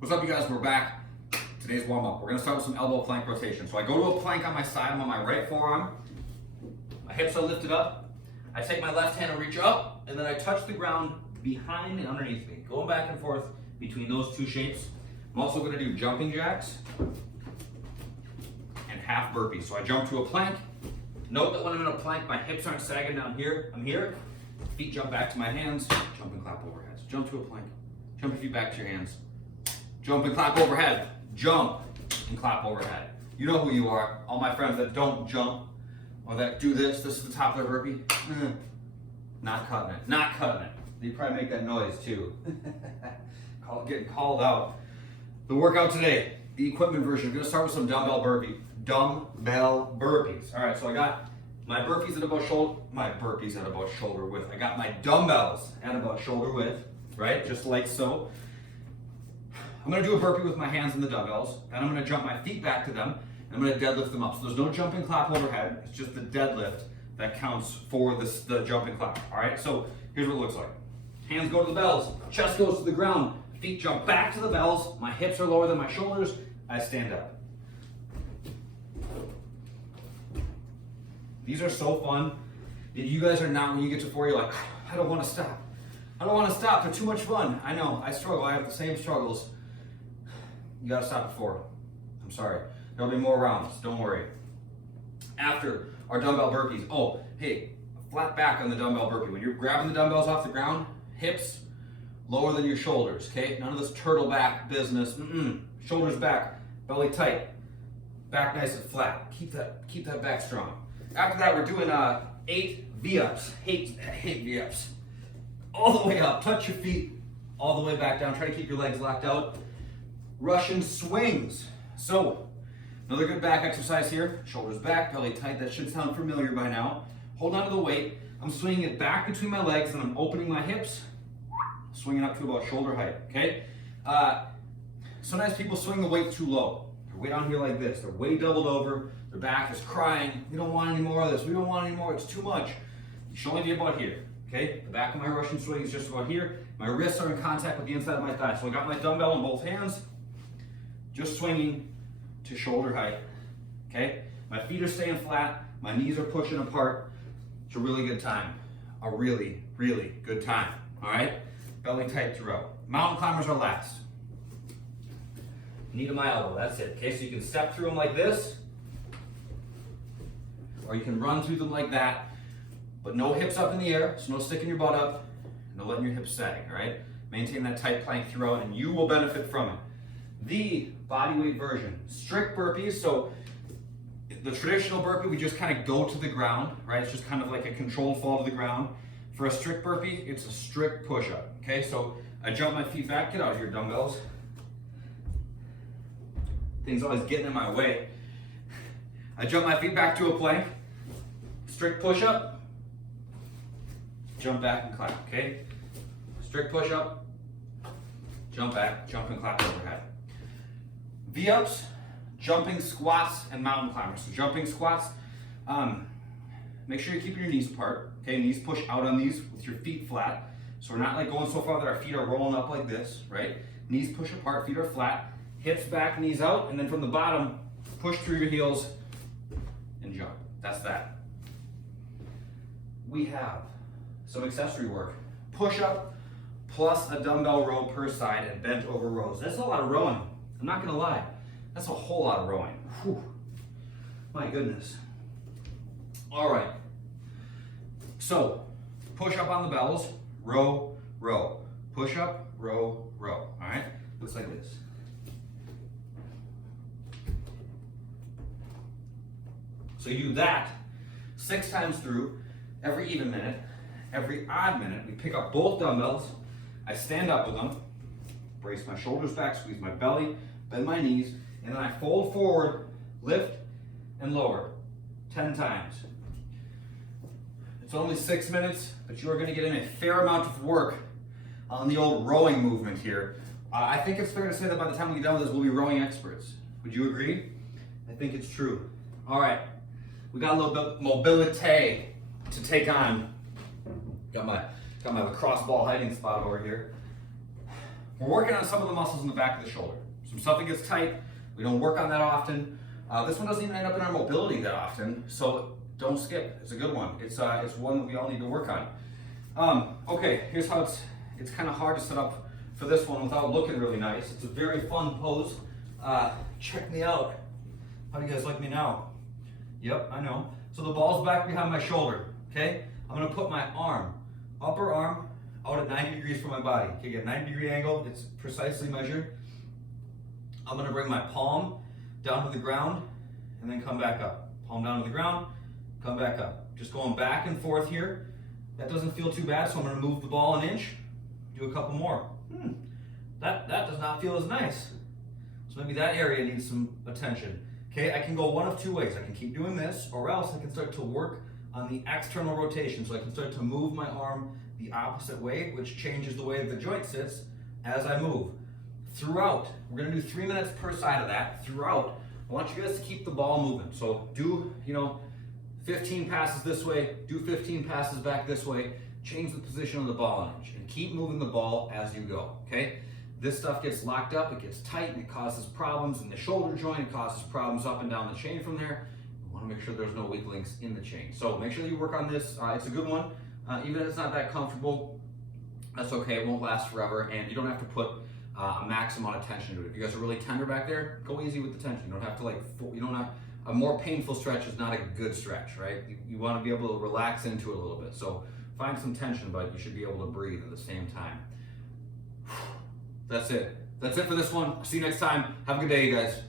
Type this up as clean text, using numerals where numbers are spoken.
What's up, you guys? We're back. Today's warm up. We're gonna start with some elbow plank rotation. So I go to a plank on my side. I'm on my right forearm. My hips are lifted up. I take my left hand and reach up, and then I touch the ground behind and underneath me, going back and forth between those two shapes. I'm also gonna do jumping jacks and half burpees. So I jump to a plank. Note that when I'm in a plank, my hips aren't sagging down here. I'm here. Feet jump back to my hands. Jump and clap overhead. So jump to a plank. Jump your feet back to your hands. Jump and clap overhead. Jump and clap overhead. You know who you are. All my friends that don't jump or that do this is the top of their burpee. Not cutting it. Not cutting it. You probably make that noise too. Getting called out. The workout today, the equipment version. I'm gonna start with some dumbbell burpees. All right, so I got my burpees at about shoulder width. I got my dumbbells at about shoulder width, right? Just like so. I'm gonna do a burpee with my hands and the dumbbells, and I'm gonna jump my feet back to them, and I'm gonna deadlift them up. So there's no jump and clap overhead, it's just the deadlift that counts for the jump and clap, all right? So here's what it looks like. Hands go to the bells, chest goes to the ground, feet jump back to the bells, my hips are lower than my shoulders, I stand up. These are so fun. You guys are not, when you get to 4, you're like, I don't wanna stop. I don't wanna stop, they're too much fun. I know, I struggle, I have the same struggles. You gotta stop at 4. I'm sorry. There'll be more rounds, don't worry. After our dumbbell burpees, oh, hey, flat back on the dumbbell burpee. When you're grabbing the dumbbells off the ground, hips lower than your shoulders, okay? None of this turtle back business. Shoulders back, belly tight, back nice and flat. Keep that back strong. After that, we're doing 8 V-ups, 8 V-ups. All the way up, touch your feet, all the way back down. Try to keep your legs locked out. Russian swings. So, another good back exercise here. Shoulders back, belly tight. That should sound familiar by now. Hold on to the weight. I'm swinging it back between my legs and I'm opening my hips, swinging up to about shoulder height, okay? Sometimes people swing the weight too low. They're way down here like this. They're way doubled over. Their back is crying. We don't want any more of this. We don't want any more. It's too much. You should only be about here, okay? The back of my Russian swing is just about here. My wrists are in contact with the inside of my thigh. So I got my dumbbell in both hands, just swinging to shoulder height, okay? My feet are staying flat. My knees are pushing apart. It's a really good time. A really, really good time, all right? Belly tight throughout. Mountain climbers are last. Knee to my elbow, that's it, okay? So you can step through them like this, or you can run through them like that, but no hips up in the air, so no sticking your butt up, no letting your hips sag, all right? Maintain that tight plank throughout and you will benefit from it. The bodyweight version, strict burpees. So the traditional burpee, we just kind of go to the ground, right? It's just kind of like a controlled fall to the ground. For a strict burpee, it's a strict push-up, okay? So I jump my feet back, get out of here, dumbbells. Things always getting in my way. I jump my feet back to a plank, strict push-up, jump back and clap, okay? Strict push-up, jump back, jump and clap overhead. V-ups, jumping squats, and mountain climbers. So jumping squats, make sure you're keeping your knees apart, okay? Knees push out on these with your feet flat. So we're not like going so far that our feet are rolling up like this, right? Knees push apart, feet are flat, hips back, knees out, and then from the bottom, push through your heels and jump. That's that. We have some accessory work. Push up plus a dumbbell row per side and bent over rows. That's a lot of rowing. I'm not gonna lie. That's a whole lot of rowing. Whew. My goodness. All right. So, push up on the bells, row, row. Push up, row, row. All right? Looks like this. So you do that 6 times through, every even minute, every odd minute. We pick up both dumbbells. I stand up with them, brace my shoulders back, squeeze my belly, bend my knees, and then I fold forward, lift, and lower 10 times. It's only 6 minutes, but you are going to get in a fair amount of work on the old rowing movement here. I think it's fair to say that by the time we get done with this, we'll be rowing experts. Would you agree? I think it's true. All right, we got a little bit of mobility to take on. Got my lacrosse ball hiding spot over here. we're working on some of the muscles in the back of the shoulder. Some stuff that gets tight, we don't work on that often. This one doesn't even end up in our mobility that often, so don't skip. It's a good one. It's one that we all need to work on. Okay, here's how it's kind of hard to set up for this one without looking really nice. It's a very fun pose. Check me out. How do you guys like me now? Yep, I know. So the ball's back behind my shoulder, okay? I'm gonna put my arm, upper arm, out at 90 degrees from my body. Okay, get a 90-degree angle, it's precisely measured. I'm gonna bring my palm down to the ground and then come back up. Palm down to the ground, come back up. Just going back and forth here. That doesn't feel too bad, so I'm gonna move the ball an inch, do a couple more. That does not feel as nice. So maybe that area needs some attention. Okay, I can go one of two ways. I can keep doing this, or else I can start to work on the external rotation. So I can start to move my arm the opposite way, which changes the way the joint sits as I move. Throughout, we're gonna do 3 minutes per side of that. Throughout, I want you guys to keep the ball moving. So do, 15 passes this way, do 15 passes back this way, change the position of the ball an inch, and keep moving the ball as you go, okay? This stuff gets locked up, it gets tight, and it causes problems in the shoulder joint, it causes problems up and down the chain from there. You wanna make sure there's no weak links in the chain. So make sure that you work on this. It's a good one. Even if it's not that comfortable, that's okay, it won't last forever, and you don't have to put a max amount of tension to it. If you guys are really tender back there, go easy with the tension. You don't have to a more painful stretch is not a good stretch, right? You wanna be able to relax into it a little bit. So find some tension, but you should be able to breathe at the same time. That's it. That's it for this one. See you next time. Have a good day, you guys.